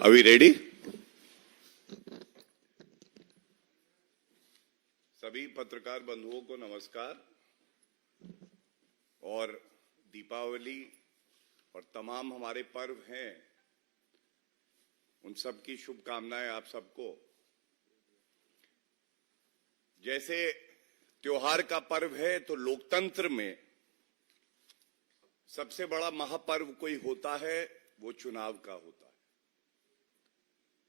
Are we ready? सभी पत्रकार बंधुओं को नमस्कार और दीपावली और तमाम हमारे पर्व हैं उन सब की शुभकामनाएं आप सबको। जैसे त्योहार का पर्व है तो लोकतंत्र में सबसे बड़ा महापर्व कोई होता है वो चुनाव का होता है।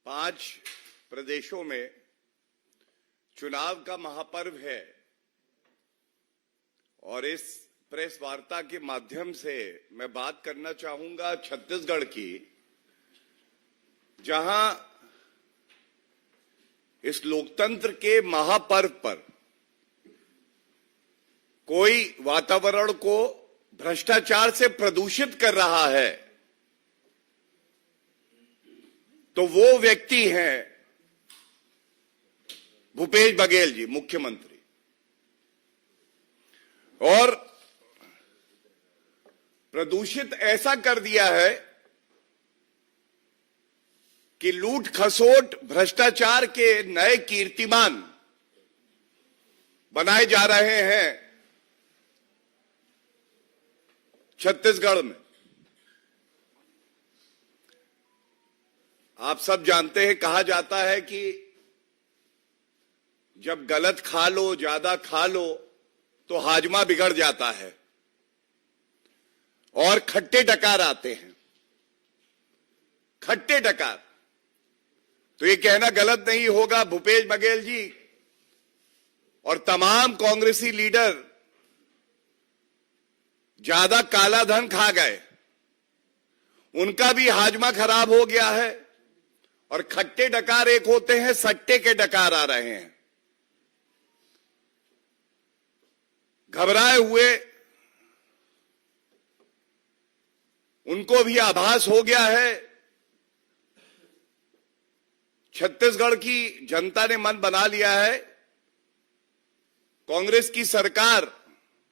5 प्रदेशों में चुनाव का महापर्व है और इस प्रेस वार्ता के माध्यम से मैं बात करना चाहूंगा छत्तीसगढ़ की, जहां इस लोकतंत्र के महापर्व पर कोई वातावरण को भ्रष्टाचार से प्रदूषित कर रहा है तो वो व्यक्ति हैं भूपेश बघेल जी, मुख्यमंत्री। और प्रदूषित ऐसा कर दिया है कि लूट खसोट भ्रष्टाचार के नए कीर्तिमान बनाए जा रहे हैं छत्तीसगढ़ में। आप सब जानते हैं, कहा जाता है कि जब गलत खा लो, ज्यादा खा लो तो हाजमा बिगड़ जाता है और खट्टे डकार आते हैं। खट्टे डकार तो ये कहना गलत नहीं होगा, भूपेश बघेल जी और तमाम कांग्रेसी लीडर ज्यादा काला धन खा गए, उनका भी हाजमा खराब हो गया है। और खट्टे डकार एक होते हैं, सट्टे के डकार आ रहे हैं। घबराए हुए उनको भी आभास हो गया है। छत्तीसगढ़ की जनता ने मन बना लिया है, कांग्रेस की सरकार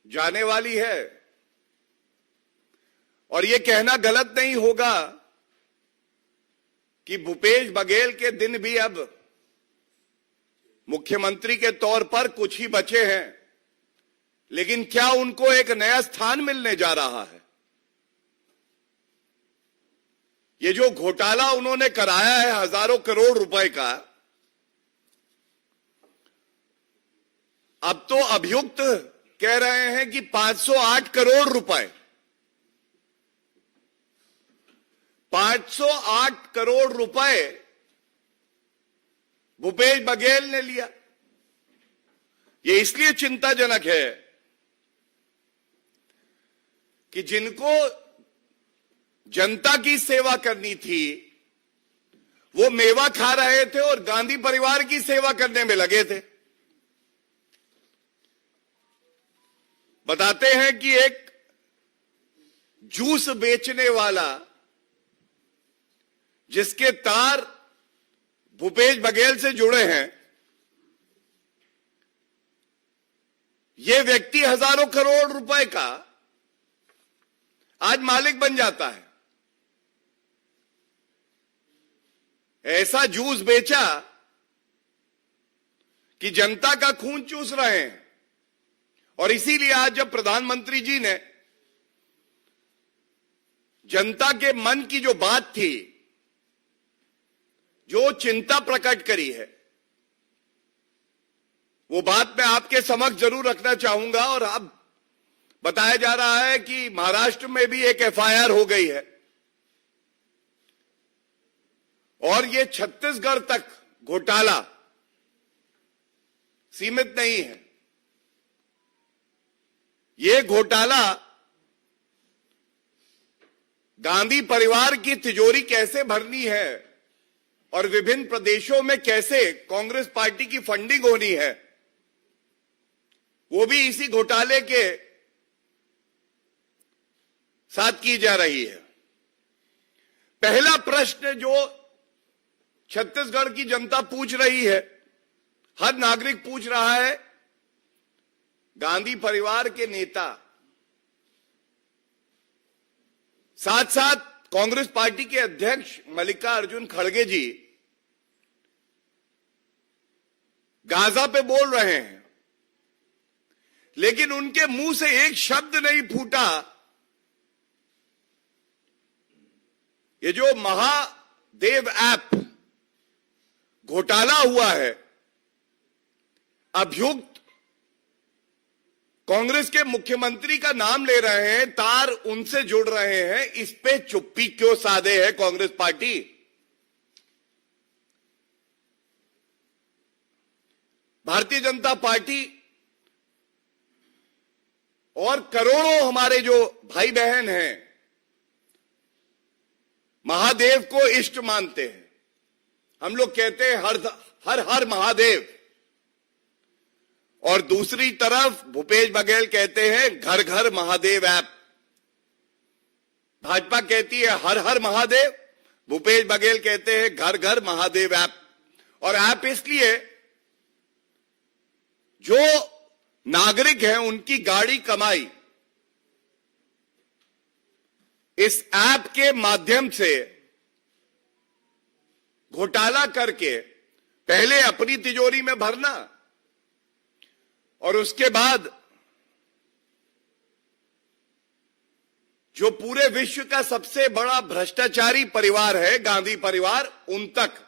जाने वाली है। और यह कहना गलत नहीं होगा कि भूपेश बघेल के दिन भी अब मुख्यमंत्री के तौर पर कुछ ही बचे हैं, लेकिन क्या उनको एक नया स्थान मिलने जा रहा है? ये जो घोटाला उन्होंने कराया है हजारों करोड़ रुपए का, अब तो अभियुक्त कह रहे हैं कि 508 करोड़ रुपए, 508 करोड़ रुपए भूपेश बघेल ने लिया। यह इसलिए चिंताजनक है कि जिनको जनता की सेवा करनी थी वो मेवा खा रहे थे और गांधी परिवार की सेवा करने में लगे थे। बताते हैं कि एक जूस बेचने वाला जिसके तार भूपेश बघेल से जुड़े हैं, यह व्यक्ति हजारों करोड़ रुपए का आज मालिक बन जाता है। ऐसा जूस बेचा कि जनता का खून चूस रहे हैं। और इसीलिए आज जब प्रधानमंत्री जी ने जनता के मन की जो बात थी, जो चिंता प्रकट करी है, वो बात मैं आपके समक्ष जरूर रखना चाहूंगा। और अब बताया जा रहा है कि महाराष्ट्र में भी एक एफआईआर हो गई है और ये छत्तीसगढ़ तक घोटाला सीमित नहीं है। ये घोटाला गांधी परिवार की तिजोरी कैसे भरनी है और विभिन्न प्रदेशों में कैसे कांग्रेस पार्टी की फंडिंग होनी है, वो भी इसी घोटाले के साथ की जा रही है। पहला प्रश्न जो छत्तीसगढ़ की जनता पूछ रही है, हर नागरिक पूछ रहा है, गांधी परिवार के नेता साथ साथ कांग्रेस पार्टी के अध्यक्ष मल्लिकार्जुन खड़गे जी गाजा पे बोल रहे हैं, लेकिन उनके मुंह से एक शब्द नहीं फूटा ये जो महादेव ऐप घोटाला हुआ है, अभियुक्त कांग्रेस के मुख्यमंत्री का नाम ले रहे हैं, तार उनसे जुड़ रहे हैं, इस पे चुप्पी क्यों साधे है कांग्रेस पार्टी? भारतीय जनता पार्टी और करोड़ों हमारे जो भाई बहन हैं महादेव को इष्ट मानते हैं। हम लोग कहते हैं हर हर महादेव, और दूसरी तरफ भूपेश बघेल कहते हैं घर घर महादेव ऐप। भाजपा कहती है हर हर महादेव, भूपेश बघेल कहते हैं घर घर महादेव ऐप। और ऐप इसलिए जो नागरिक हैं उनकी गाड़ी कमाई इस ऐप के माध्यम से घोटाला करके पहले अपनी तिजोरी में भरना और उसके बाद जो पूरे विश्व का सबसे बड़ा भ्रष्टाचारी परिवार है गांधी परिवार, उन तक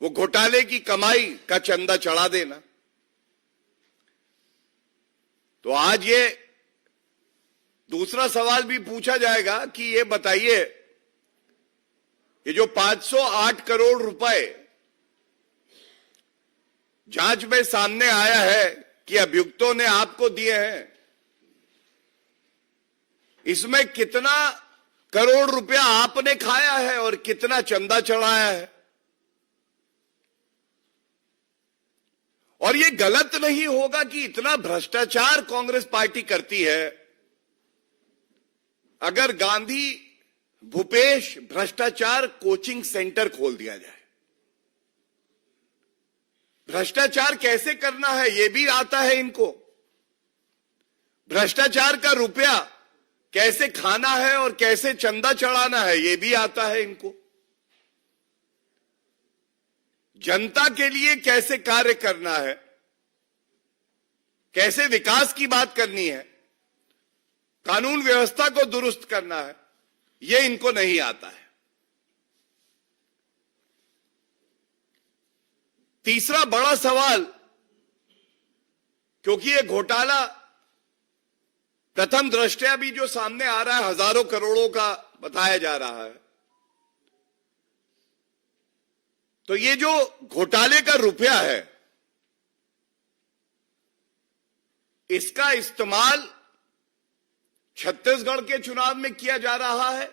वो घोटाले की कमाई का चंदा चढ़ा देना। तो आज ये दूसरा सवाल भी पूछा जाएगा कि ये बताइए, ये जो 508 करोड़ रुपए जांच में सामने आया है कि अभियुक्तों ने आपको दिए हैं, इसमें कितना करोड़ रुपया आपने खाया है और कितना चंदा चढ़ाया है? और ये गलत नहीं होगा कि इतना भ्रष्टाचार कांग्रेस पार्टी करती है। अगर गांधी भूपेश भ्रष्टाचार कोचिंग सेंटर खोल दिया जाए, भ्रष्टाचार कैसे करना है ये भी आता है इनको, भ्रष्टाचार का रुपया कैसे खाना है और कैसे चंदा चढ़ाना है ये भी आता है इनको, जनता के लिए कैसे कार्य करना है, कैसे विकास की बात करनी है, कानून व्यवस्था को दुरुस्त करना है, ये इनको नहीं आता है। तीसरा बड़ा सवाल, क्योंकि ये घोटाला प्रथम दृष्टया भी जो सामने आ रहा है हजारों करोड़ों का बताया जा रहा है, तो ये जो घोटाले का रुपया है इसका इस्तेमाल छत्तीसगढ़ के चुनाव में किया जा रहा है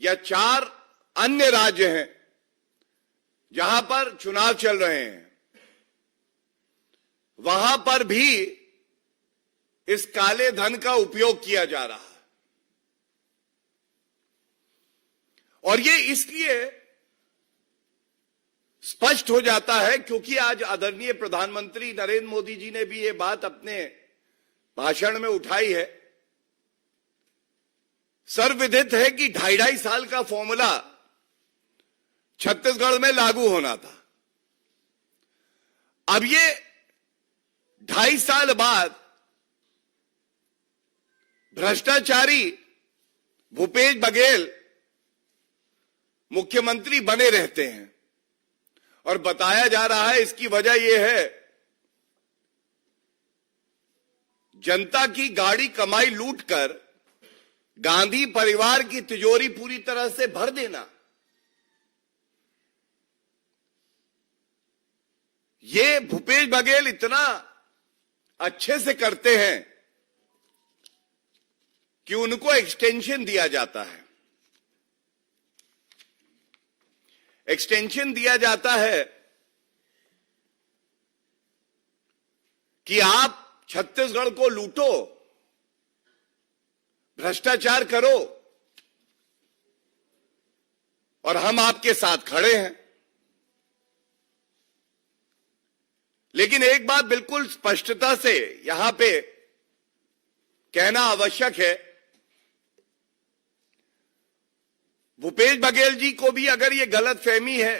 या 4 अन्य राज्य हैं जहां पर चुनाव चल रहे हैं, वहां पर भी इस काले धन का उपयोग किया जा रहा है। और ये इसलिए स्पष्ट हो जाता है क्योंकि आज आदरणीय प्रधानमंत्री नरेंद्र मोदी जी ने भी ये बात अपने भाषण में उठाई है। सर्वविदित है कि 2.5 साल का फॉर्मूला छत्तीसगढ़ में लागू होना था। अब ये 2.5 साल बाद भ्रष्टाचारी भूपेश बघेल मुख्यमंत्री बने रहते हैं और बताया जा रहा है इसकी वजह यह है जनता की गाड़ी कमाई लूटकर गांधी परिवार की तिजोरी पूरी तरह से भर देना। ये भूपेश बघेल इतना अच्छे से करते हैं कि उनको एक्सटेंशन दिया जाता है। एक्सटेंशन दिया जाता है कि आप छत्तीसगढ़ को लूटो, भ्रष्टाचार करो और हम आपके साथ खड़े हैं। लेकिन एक बात बिल्कुल स्पष्टता से यहां पे कहना आवश्यक है भूपेश बघेल जी को भी अगर ये गलतफहमी है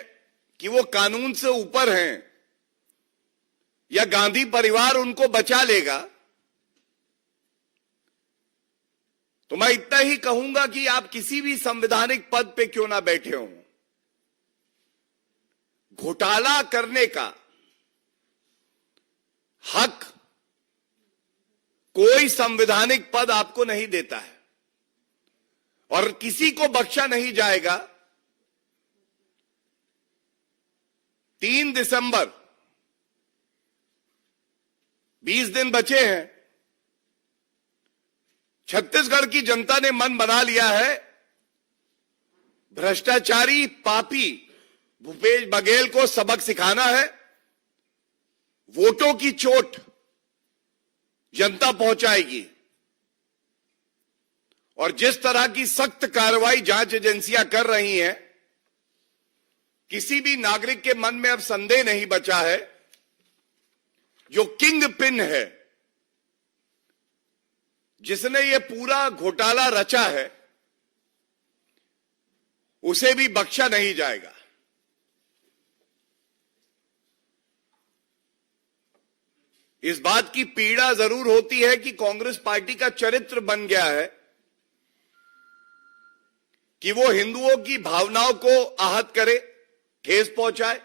कि वो कानून से ऊपर हैं या गांधी परिवार उनको बचा लेगा, तो मैं इतना ही कहूंगा कि आप किसी भी संवैधानिक पद पे क्यों ना बैठे हों, घोटाला करने का हक कोई संवैधानिक पद आपको नहीं देता है और किसी को बख्शा नहीं जाएगा। 3 दिसंबर 20 दिन बचे हैं। छत्तीसगढ़ की जनता ने मन बना लिया है, भ्रष्टाचारी पापी भूपेश बघेल को सबक सिखाना है। वोटों की चोट जनता पहुंचाएगी और जिस तरह की सख्त कार्रवाई जांच एजेंसियां कर रही हैं, किसी भी नागरिक के मन में अब संदेह नहीं बचा है, जो किंग पिन है, जिसने ये पूरा घोटाला रचा है, उसे भी बख्शा नहीं जाएगा। इस बात की पीड़ा जरूर होती है कि कांग्रेस पार्टी का चरित्र बन गया है कि वो हिंदुओं की भावनाओं को आहत करे, ठेस पहुंचाए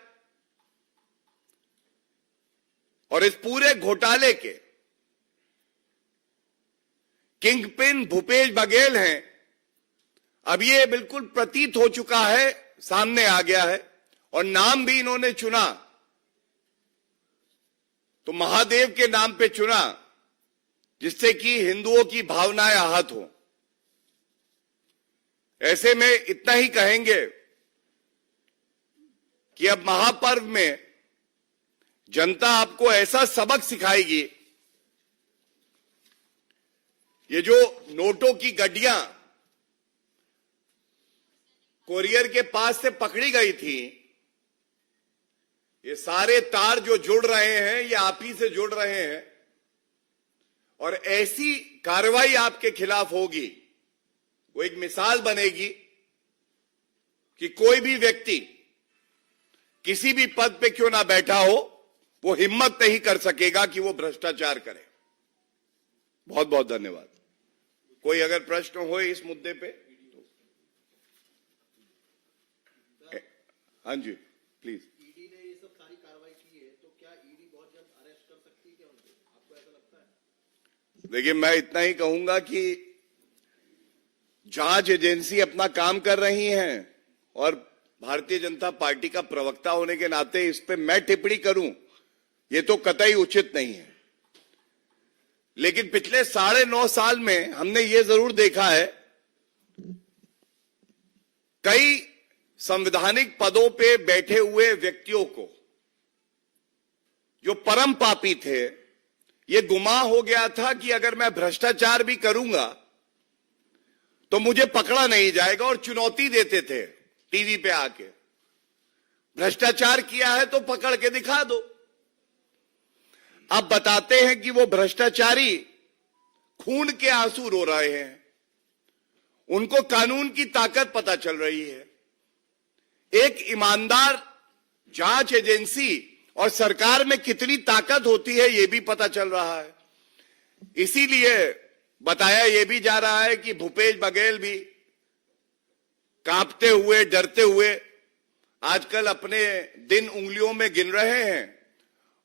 और इस पूरे घोटाले के किंगपिन भूपेश बघेल हैं। अब ये बिल्कुल प्रतीत हो चुका है, सामने आ गया है और नाम भी इन्होंने चुना तो महादेव के नाम पे चुना, जिससे कि हिंदुओं की भावनाएं आहत हो। ऐसे में इतना ही कहेंगे कि अब महापर्व में जनता आपको ऐसा सबक सिखाएगी। ये जो नोटों की गड्डियां कोरियर के पास से पकड़ी गई थी, ये सारे तार जो जुड़ रहे हैं ये आप ही से जुड़ रहे हैं और ऐसी कार्रवाई आपके खिलाफ होगी, वो एक मिसाल बनेगी कि कोई भी व्यक्ति किसी भी पद पे क्यों ना बैठा हो, वो हिम्मत नहीं कर सकेगा कि वो भ्रष्टाचार करे। बहुत बहुत धन्यवाद। कोई अगर प्रश्न हो इस मुद्दे पे तो हाँ जी प्लीज। ईडी ने ये सब सारी कार्रवाई की है, तो क्या ईडी बहुत जल्द अरेस्ट कर सकती है क्या उनको? आपको ऐसा लगता है? देखिए, मैं इतना ही कहूंगा कि जांच एजेंसी अपना काम कर रही हैं और भारतीय जनता पार्टी का प्रवक्ता होने के नाते इस पे मैं टिप्पणी करूं, ये तो कतई उचित नहीं है। लेकिन पिछले 9.5 साल में हमने ये जरूर देखा है, कई संवैधानिक पदों पे बैठे हुए व्यक्तियों को, जो परम पापी थे, ये गुमान हो गया था कि अगर मैं भ्रष्टाचार भी करूंगा तो मुझे पकड़ा नहीं जाएगा और चुनौती देते थे टीवी पे आके, भ्रष्टाचार किया है तो पकड़ के दिखा दो। अब बताते हैं कि वो भ्रष्टाचारी खून के आंसू रो रहे हैं, उनको कानून की ताकत पता चल रही है। एक ईमानदार जांच एजेंसी और सरकार में कितनी ताकत होती है ये भी पता चल रहा है। इसीलिए बताया ये भी जा रहा है कि भूपेश बघेल भी कांपते हुए, डरते हुए आजकल अपने दिन उंगलियों में गिन रहे हैं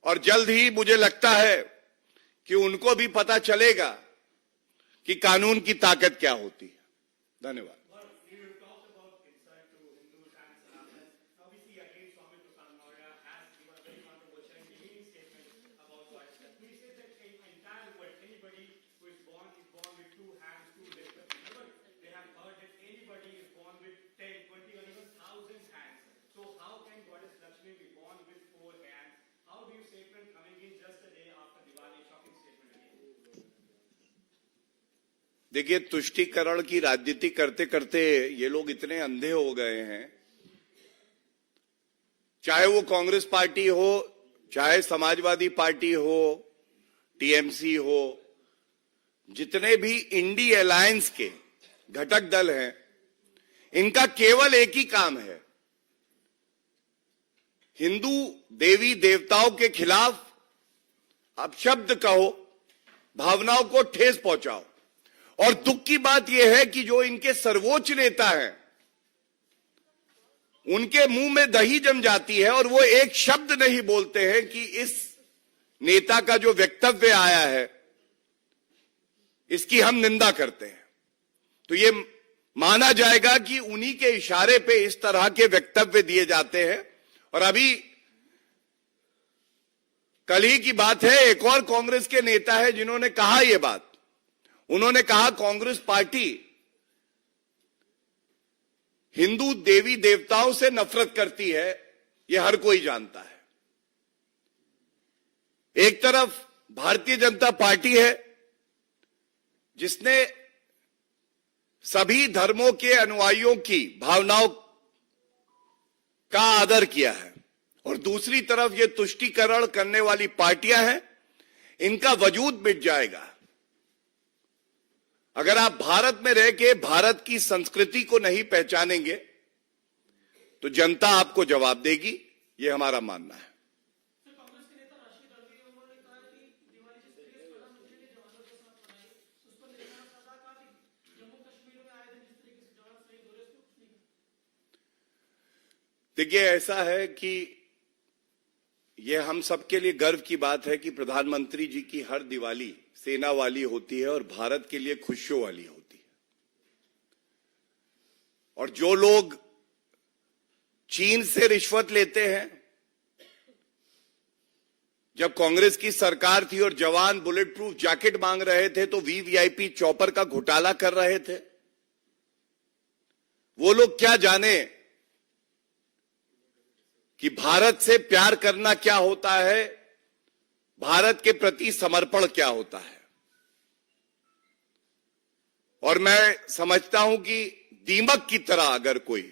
और जल्द ही मुझे लगता है कि उनको भी पता चलेगा कि कानून की ताकत क्या होती है। धन्यवाद। देखिए, तुष्टीकरण की राजनीति करते करते ये लोग इतने अंधे हो गए हैं, चाहे वो कांग्रेस पार्टी हो, चाहे समाजवादी पार्टी हो, टीएमसी हो, जितने भी इंडी अलायंस के घटक दल हैं, इनका केवल एक ही काम है, हिंदू देवी देवताओं के खिलाफ अपशब्द कहो, भावनाओं को ठेस पहुंचाओ। और दुख की बात यह है कि जो इनके सर्वोच्च नेता हैं, उनके मुंह में दही जम जाती है और वो एक शब्द नहीं बोलते हैं कि इस नेता का जो वक्तव्य आया है इसकी हम निंदा करते हैं। तो ये माना जाएगा कि उन्हीं के इशारे पे इस तरह के वक्तव्य दिए जाते हैं। और अभी कल ही की बात है, एक और कांग्रेस के नेता है जिन्होंने कहा यह बात। उन्होंने कहा कांग्रेस पार्टी हिंदू देवी देवताओं से नफरत करती है, यह हर कोई जानता है। एक तरफ भारतीय जनता पार्टी है जिसने सभी धर्मों के अनुयायियों की भावनाओं का आदर किया है, और दूसरी तरफ ये तुष्टीकरण करने वाली पार्टियां हैं, इनका वजूद मिट जाएगा अगर आप भारत में रह के भारत की संस्कृति को नहीं पहचानेंगे तो जनता आपको जवाब देगी, ये हमारा मानना है। देखिए, ऐसा है कि यह हम सबके लिए गर्व की बात है कि प्रधानमंत्री जी की हर दिवाली सेना वाली होती है और भारत के लिए खुशियों वाली होती है। और जो लोग चीन से रिश्वत लेते हैं, जब कांग्रेस की सरकार थी और जवान बुलेट प्रूफ जैकेट मांग रहे थे तो वीवीआईपी चॉपर का घोटाला कर रहे थे, वो लोग क्या जाने कि भारत से प्यार करना क्या होता है, भारत के प्रति समर्पण क्या होता है। और मैं समझता हूं कि दीमक की तरह अगर कोई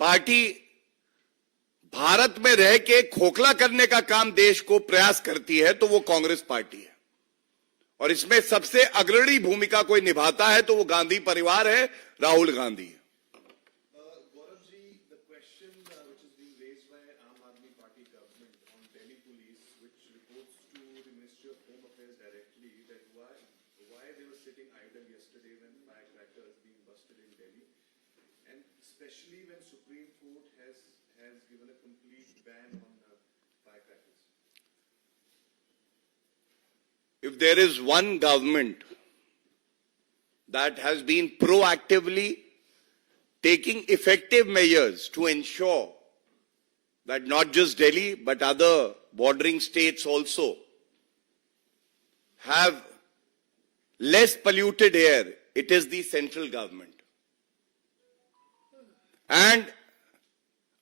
पार्टी भारत में रह के खोखला करने का काम देश को प्रयास करती है तो वो कांग्रेस पार्टी है। और इसमें सबसे अग्रणी भूमिका कोई निभाता है तो वो गांधी परिवार है, राहुल गांधी है। Especially when Supreme Court has given a complete ban on firecrackers. If there is one government that has been proactively taking effective measures to ensure that not just Delhi but other bordering states also have less polluted air, it is the central government. And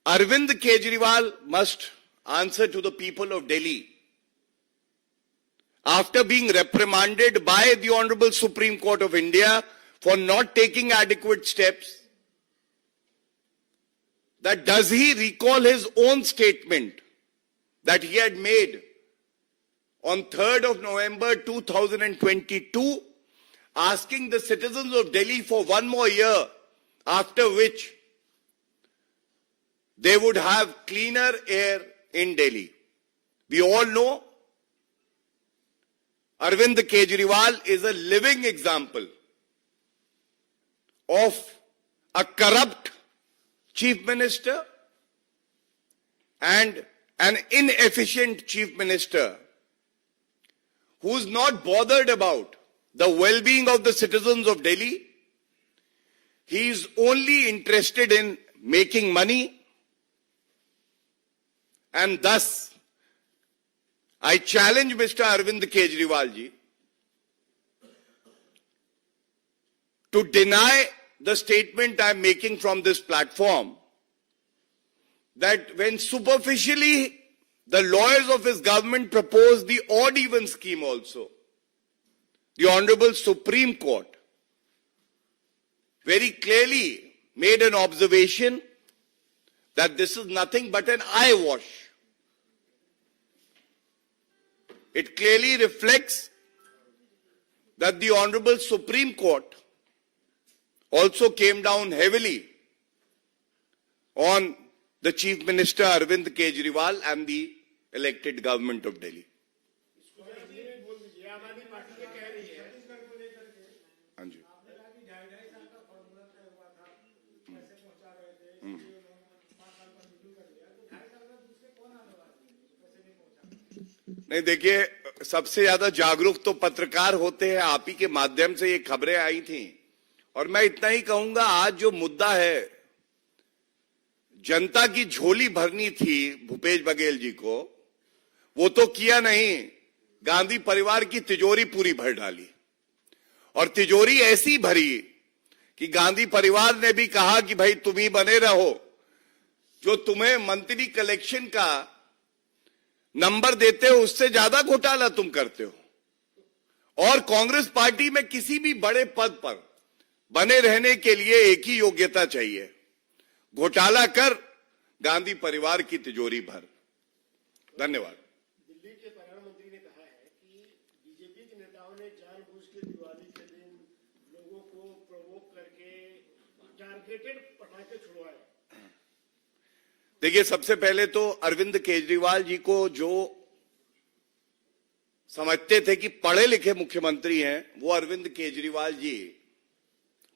Arvind Kejriwal must answer to the people of Delhi. After being reprimanded by the Honorable Supreme Court of India for not taking adequate steps, that does he recall his own statement that he had made on 3rd of November 2022, asking the citizens of Delhi for one more year, after which they would have cleaner air in Delhi. We all know Arvind Kejriwal is a living example of a corrupt chief minister and an inefficient chief minister who's not bothered about the well-being of the citizens of Delhi. He's only interested in making money. And thus, I challenge Mr. Arvind Kejriwal ji to deny the statement I'm making from this platform that when superficially the lawyers of his government proposed the odd-even scheme also, the Honorable Supreme Court very clearly made an observation that this is nothing but an eyewash. It clearly reflects that the Honorable Supreme Court also came down heavily on the Chief Minister Arvind Kejriwal and the elected government of Delhi. हाँ जी। नहीं देखिए, सबसे ज्यादा जागरूक तो पत्रकार होते हैं। आप ही के माध्यम से ये खबरें आई थी, और मैं इतना ही कहूंगा, आज जो मुद्दा है, जनता की झोली भरनी थी भूपेश बघेल जी को, वो तो किया नहीं, गांधी परिवार की तिजोरी पूरी भर डाली। और तिजोरी ऐसी भरी कि गांधी परिवार ने भी कहा कि भाई तुम ही बने रहो, जो तुम्हें मंथली कलेक्शन का नंबर देते हो उससे ज्यादा घोटाला तुम करते हो। और कांग्रेस पार्टी में किसी भी बड़े पद पर बने रहने के लिए एक ही योग्यता चाहिए, घोटाला कर, गांधी परिवार की तिजोरी भर। धन्यवाद। दिल्ली के प्रधानमंत्री ने कहा है कि बीजेपी के नेताओं ने जानबूझ के दिवाली के दिन लोगों को प्रोवोक करके टारगेटेड पटाखे छुड़वाए। देखिए, सबसे पहले तो अरविंद केजरीवाल जी को जो समझते थे कि पढ़े लिखे मुख्यमंत्री हैं, वो अरविंद केजरीवाल जी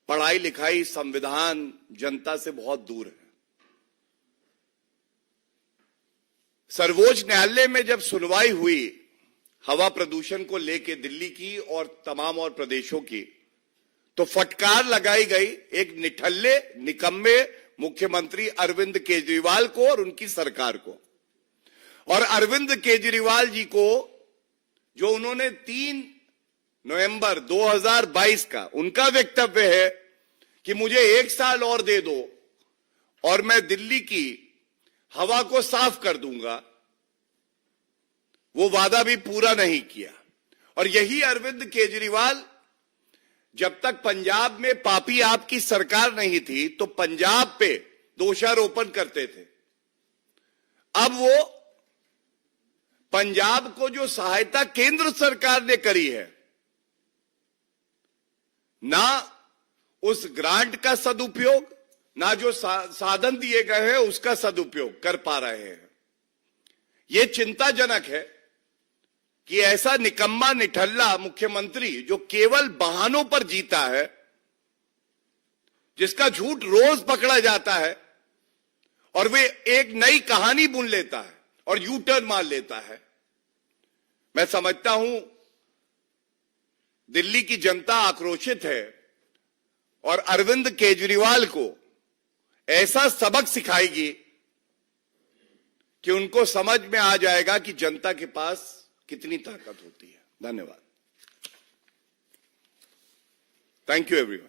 पढ़ाई लिखाई, संविधान, जनता से बहुत दूर है। सर्वोच्च न्यायालय में जब सुनवाई हुई हवा प्रदूषण को लेकर दिल्ली की और तमाम और प्रदेशों की, तो फटकार लगाई गई एक निठल्ले, निकम्मे मुख्यमंत्री अरविंद केजरीवाल को और उनकी सरकार को। और अरविंद केजरीवाल जी को जो उन्होंने 3 नवंबर 2022 का उनका वक्तव्य है कि मुझे 1 साल और दे दो और मैं दिल्ली की हवा को साफ कर दूंगा, वो वादा भी पूरा नहीं किया। और यही अरविंद केजरीवाल जब तक पंजाब में पापी आपकी सरकार नहीं थी तो पंजाब पे दोषारोपण करते थे। अब वो पंजाब को जो सहायता केंद्र सरकार ने करी है, ना उस ग्रांट का सदुपयोग, ना जो साधन दिए गए हैं उसका सदुपयोग कर पा रहे हैं। यह चिंताजनक है कि ऐसा निकम्मा निठल्ला मुख्यमंत्री जो केवल बहानों पर जीता है, जिसका झूठ रोज पकड़ा जाता है और वे एक नई कहानी बुन लेता है और यू टर्न मार लेता है। मैं समझता हूं दिल्ली की जनता आक्रोशित है और अरविंद केजरीवाल को ऐसा सबक सिखाएगी कि उनको समझ में आ जाएगा कि जनता के पास कितनी ताकत होती है। धन्यवाद। Thank you everyone.